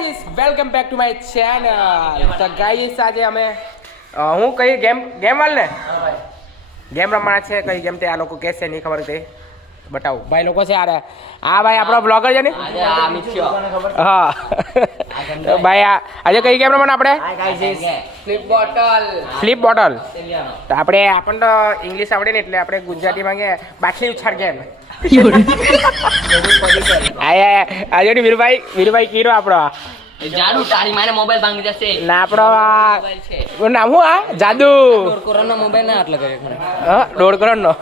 Guys welcome back to my channel. તો guys આજે અમે હું કઈ ગેમ વાળ ને ગેમ રમવાના છે. કઈ ગેમ તે આ લોકો કહેશે નહીં ખબર તે બતાવું. ભાઈ લોકો છે આ ભાઈ આપણો બ્લોગર છે ને. હા ભાઈ આજે કઈ ગેમ રમવાના આપણે? Flip bottle. તો આપણે આપણને તો ઇંગ્લિશ આવડે ને એટલે આપણે ગુજરાતીમાં કે બાટલી ઉછાળ ગેમ. આજે વીરભાઈ કીરો આપણો જાદુ તારી માને મોબાઈલ ભાંગી જશે ના આપણો નામ હું આ જાદુ 1 કરોડ નો મોબાઈલ ના આટલો કરે ખરે. હા 1.5 કરોડ નો.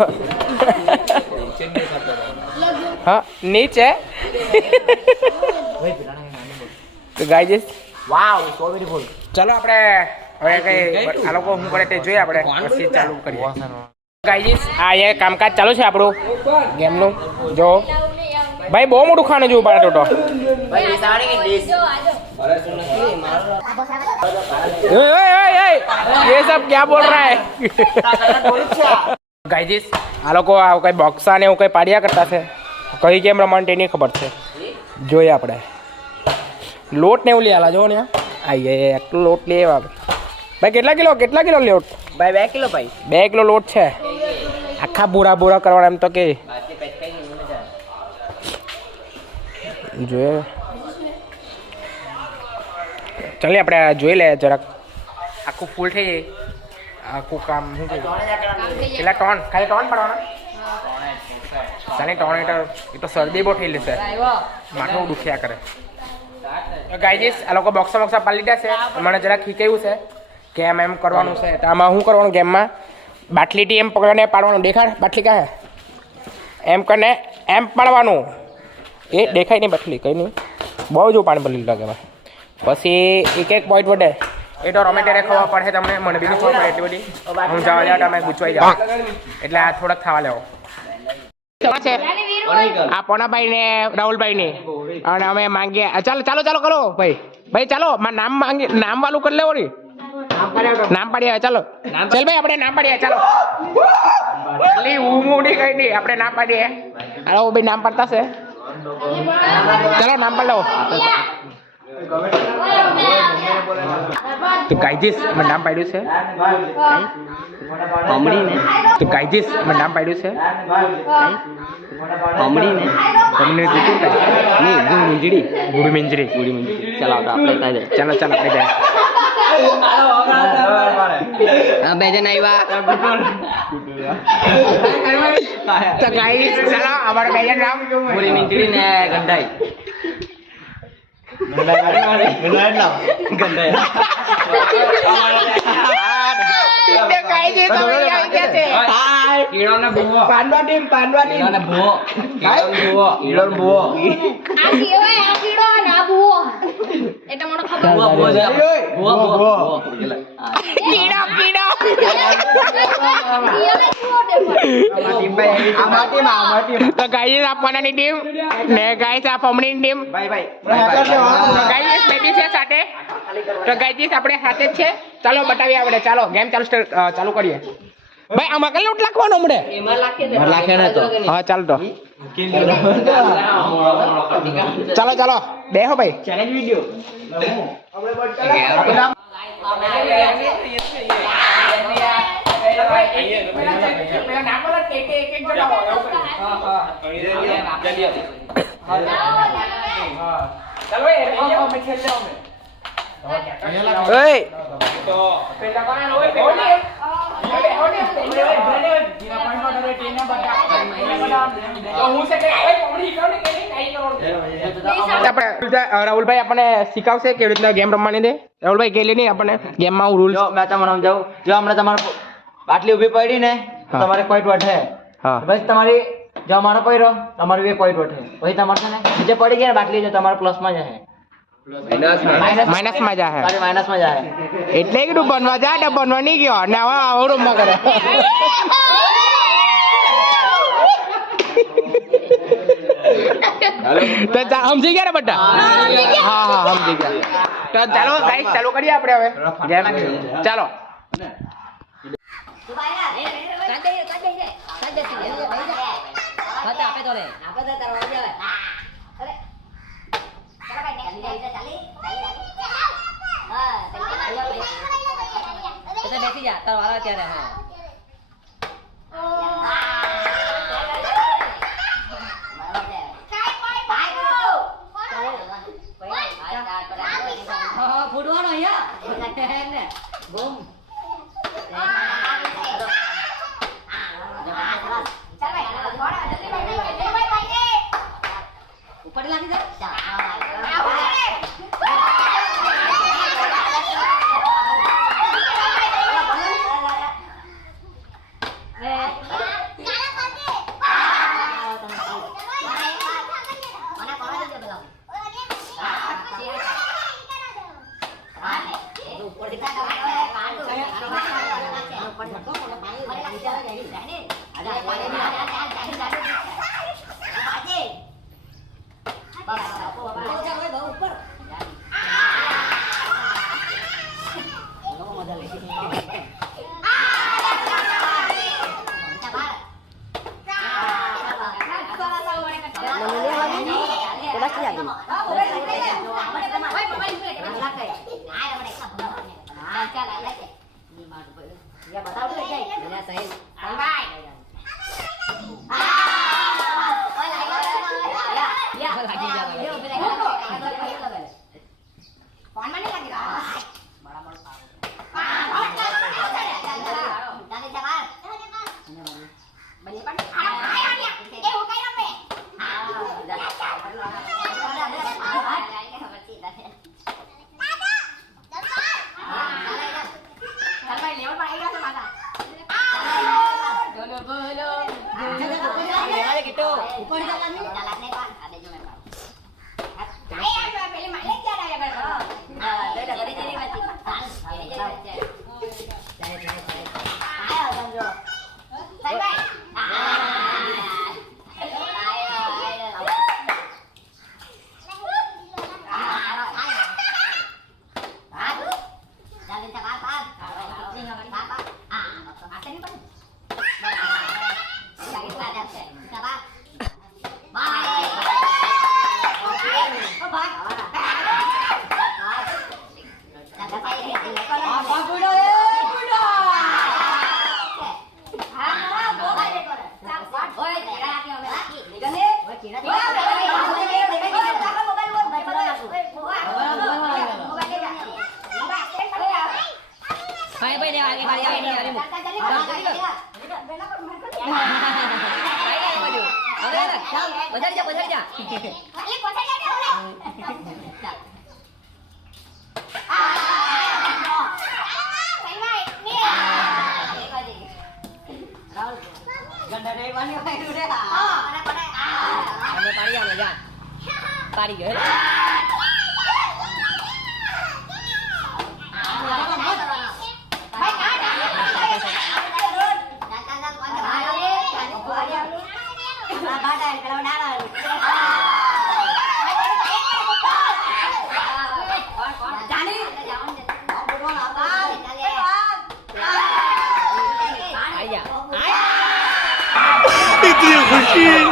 હા નીચે તો ગાઈસ વાવ સો બ્યુટીફુલ. ચલો આપણે હવે કઈ આ લોકો શું કરે તે જોઈએ આપણે પછી ચાલુ કરીએ. ગાઈસ આ એ કામકાજ ચાલુ છે આપણું ગેમનું. જો ભાઈ બહુ મોટું ખાનું જોવું પડે ટોટો. ये सब क्या बोल रहा है? गाइस આ લોકો આ કઈ બોક્સા ને એવું કઈ પાડ્યા કરતા છે. કઈ ગેમ રમવાની તેની ખબર છે. જોઈએ આપણે લોટ ને એવું લઈ આલા જો ને. આઈએ એટલો લોટ લઈ આવ્યા ભાઈ. કેટલા કિલો લોટ? ભાઈ 2 કિલો ભાઈ 2 કિલો લોટ છે. આખા બોરા કરવાના એમ તો કે જોઈએ. ચાલે આપણે જોઈ લે જરાક આખું ફૂલ થઈ જાય. આખું કામ શું કહે કેટલા ટોન ખાલી ટોન પડવાના? ચાલે ટોન એ તો શરદી બહુ થઈ લેશે. માથું દુખ્યા કરે. ગાઈસ આ લોકો બોક્સા પાડી લીધા છે. મને જરાક શીખાયું છે કે એમ કરવાનું છે. તો આમાં શું કરવાનું ગેમમાં બાટલીથી એમ પકડીને પાડવાનું. દેખાડ બાટલી કાં એમ કરીને એમ પાડવાનું. એ દેખાય નહીં બાટલી કંઈ નહીં. બહુ જો પાણી ભરી લાગે. પછી એક પોઈન્ટ વધે એ તો રોમેટરે ખબર પડે તમને. મને બી ખબર પડે એટલી બધી હું જવા લે તમે ગુચવાઈ જાઓ એટલે આ થોડાક ખાવા લેવો છે. આ પોનાભાઈ ને રાહુલભાઈ ને અને અમે માંગીએ. ચાલો કરો ભાઈ ચાલો નામ વાળું કરી લેવો ને. નામ પાડીએ ચાલો. ચાલ ભાઈ આપણે નામ પાડીએ ચાલો. ઊંઘી કઈ નહીં આપણે નામ પાડીએ. હાલો ભાઈ નામ પાડતા છે. ચાલો નામ પાડ લો. તો ગાઈસ મેં નામ પાડ્યું છે મમડીને. તો ગાઈસ મેં નામ પાડ્યું છે મમડીને તમને જીતું ની ગુડી મિંજરી. ચાલો તો આપણે તાઈ દે. ચાલો આપણે જાય. હા બે જણ આવ્યા. તો ગાઈસ ચાલો અમારા બે જણ નામ ગુડી મિંજડી ને ગંડાઈ. પાંડવા ટીમ તો ગાઈસ આ પાનાની ટીમ ને ગાઈસ આ ફમણીની ટીમ. ગાઈસ બેબી છે સાથે. તો ગાઈસ આપણે સાથે જ છે. ચાલો બતાવીએ આપણે. ચાલો ગેમ ચાલુ કરીએ. ભાઈ આમાં કઈ લોટ લાખવાનો હમણે? એમાં લાખે ને તો હા ચાલો તો ચાલો બેહો ભાઈ. ચેલેન્જ વિડિયો રાહુલભાઈ આપણને શીખાવશે કેવી રીતના ગેમ રમવાની છે. રાહુલભાઈ કે નહીં આપણને ગેમમાં હું રૂલ મેં તમને સમજાવું. જો હમણાં તમારે બાટલી ઊભી પડી ને તમારે પોઈન્ટ વઠે. બસ તમારી જો અમારો પડ્યો તમારે 2 પોઈન્ટ વઠે. પછી તમારે છે ને નીચે પડી ગયા બાટલી જો તમારે પ્લસમાં જશે. માઇનસમાં જાય. માઇનસમાં જાય એટલે કીધું બનવા જા ને બનવા નહીં ગયો ને હવે અવરોધમાં કરે. તો સમજી ગયા ને બધા? હા સમજી ગયા. તો ચાલો ગાઈસ ચાલુ કરીએ આપણે હવે ગેમ. ચાલો કરવાના ત્યારે હા હા ફૂટવાનો અહીંયા બૂમ ઉપર લાગી પાડી ગયો इतनी खुशी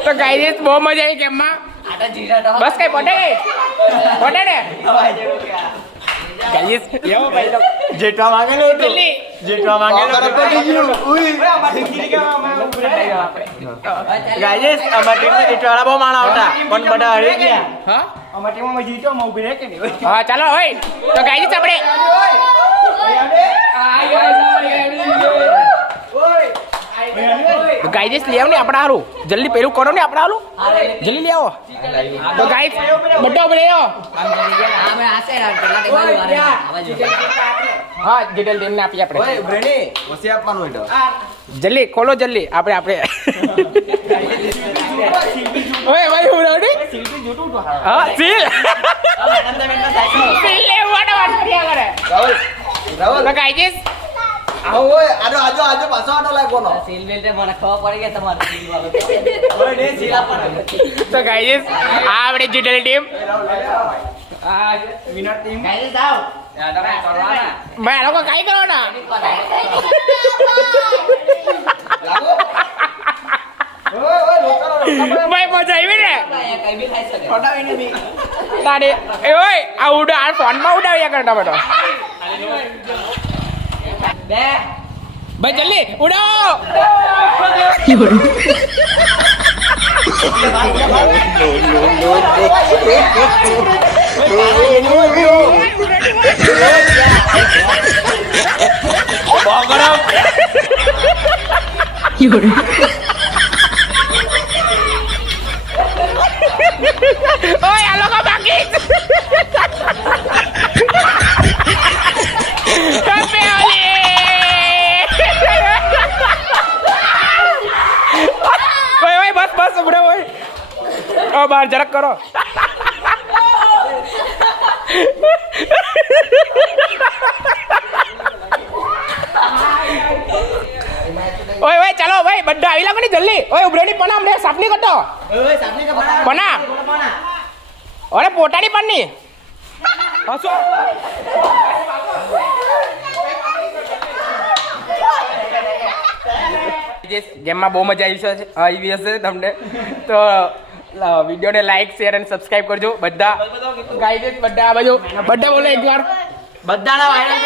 તો ગાઈસ બહુ મજા આવી ગેમમાં બસ કઈ પટે ને ગાઈસ લેવો ભાઈ તો જેટવા માંગે ને જલ્દી જેટવા માંગે ગાઈસ અમાર ટીમમાં જીતવાળા બહુ માણ આવતા પણ બધા હરી ગયા હા અમાર ટીમમાં જીતો માં ઉભી રહે કે નહીં હા ચાલો હોય તો ગાઈસ આપણે તો ગાઈસ લઈ આવો ને આપણા હારું જલ્દી પેલું કરો ને આપણા હારું જલ્દી લઈ આવો તો ગાઈસ બધા ઉભી રહ્યો આપણે આશે પેલા દેખાડો હા ડિટેલ તેમને આપી આપણે ઓય બ્રેની વસી આપવાનું હોય તો જલ્દી ખોલો જલ્દી આપણે ઓય ભાઈ હું રેડી હા સીલ સીલ લેવાનો વાત કર્યા કરે રાહુલ તો ગાઈસ આવો ઓય આજો પાછો આટો લાગવાનો સીલ બેલ તે મને ખબર પડી કે તમારે સીલ વાળો ઓય ને સીલ આપવાનો તો ગાઈસ આ આપણે ડિટેલ ટીમ આ વિનર ટીમ ગાઈસ જાઓ તમે કરવાના ભાઈ આ લોકો કાઈ કરો ના ઓય લોકરો ભાઈ મજા આવી ને કઈ બી ખાઈ શકે ફટાવીને બી તારે એ ઓય આ ઉડા આ ફોનમાં ઉડાવ્યા કરતા બેટો બે ભાઈ જલ્દી ઉડાવો ઓય આ લોકો બાકી કપે ઓલી ઓય બસ ઉભરે ઓય ઓ બાર જરાક કરો ઓય ચાલો ભાઈ બધા આવી લાગો ને જલ્દી ઓય ઉભરેની પના અમને સાપની કરતો ઓય સાપની કે બના પના અરે પોટાની પન્ની હસો ગેમમાં બહુ મજા આવી હશે તમને તો વિડીયોને લાઈક શેર અને સબસ્ક્રાઇબ કરજો બધા ગાઈડેસ બધા આ બાજુ બધા બોલો એકવાર બધાના વાયરલ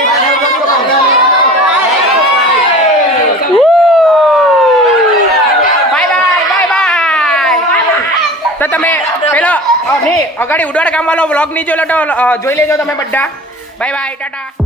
તો તમે પેલો નહીં અગાડી ઉડાડ ગામ વાળો વ્લોગ નહીં જોઈ લો તો જોઈ લેજો તમે બધા બાય બાય ટાટા